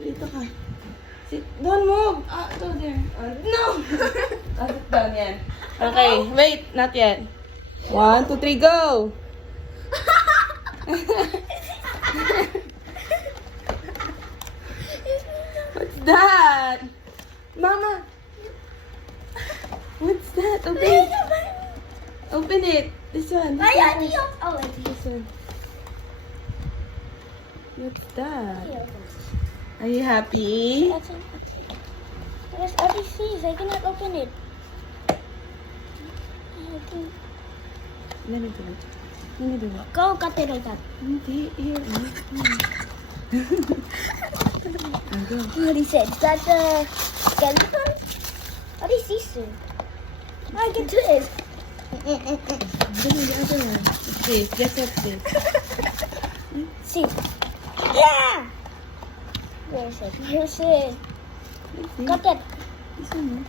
Dito ka. Sit. Don't move. Go there. No! Sit down yan. Okay, wait. Not yet. 1, 2, 3, go! What's that? Mama! What's that? Open. Open it. This one. Why are you? Oh, it's This one. What's that? here. Are you happy? There's RBCs. I cannot open it. Let me do it. Let me do it. Go cut it like that. Hindi. Here. Go. What he said? Is that the skeleton? What is this? I can do it. Give me the other one. What's this? Guess what's this? See. Yeah. Where's it? Where's it? Cut it. This one.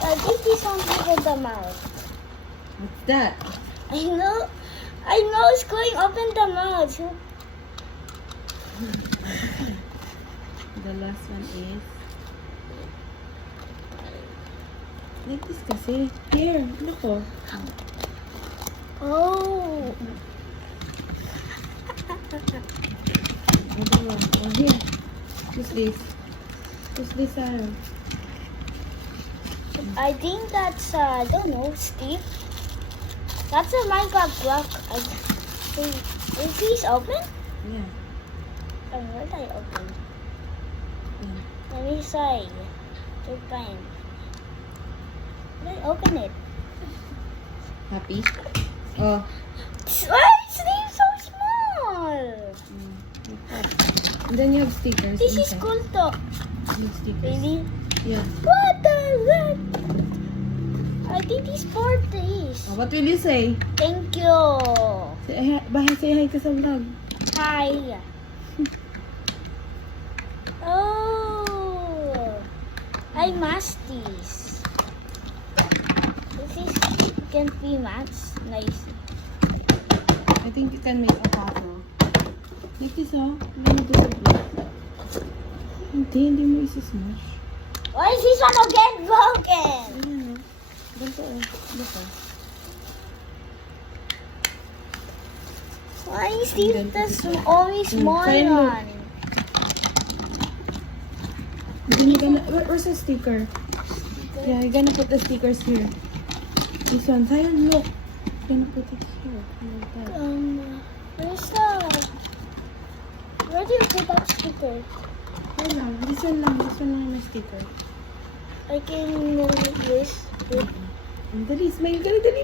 I think this one open the mouth. What's that? I know it's going open the mouth. The last one is... Like this kasi. Here. Look oh. Oh. Other one. Oh, here. What's this? What's this, Sarah? I think that's I don't know, Steve. That's a Minecraft block. Is these open? Yeah. Oh, where did I open? Yeah. Let me say. Open. Did I open it? Happy? Oh. Why is Steve so small? Like that. And then you have stickers. This is inside. cool though. You have stickers. Really? Yeah. What the heck? I think he's for this. Oh, what will you say? Thank you. Say hi ka sa vlog. Hi. Oh, I masked this. This is can be matched. Nice. I think you can make a photo. Like this, oh. Hindi mo isi-smash. Why is this one again broken? Ayan, oh. Ganito, oh. Dito. Why is this the only small Try mo. one? Then you're gonna, where's the sticker? Yeah, you're gonna put the stickers here. This one, Zion, look. You're gonna put it here. Like that. Where's the? Where do you put that sticker? Here lang. This one lang may sticker. I can this. Ang dali, smile ka na, dali.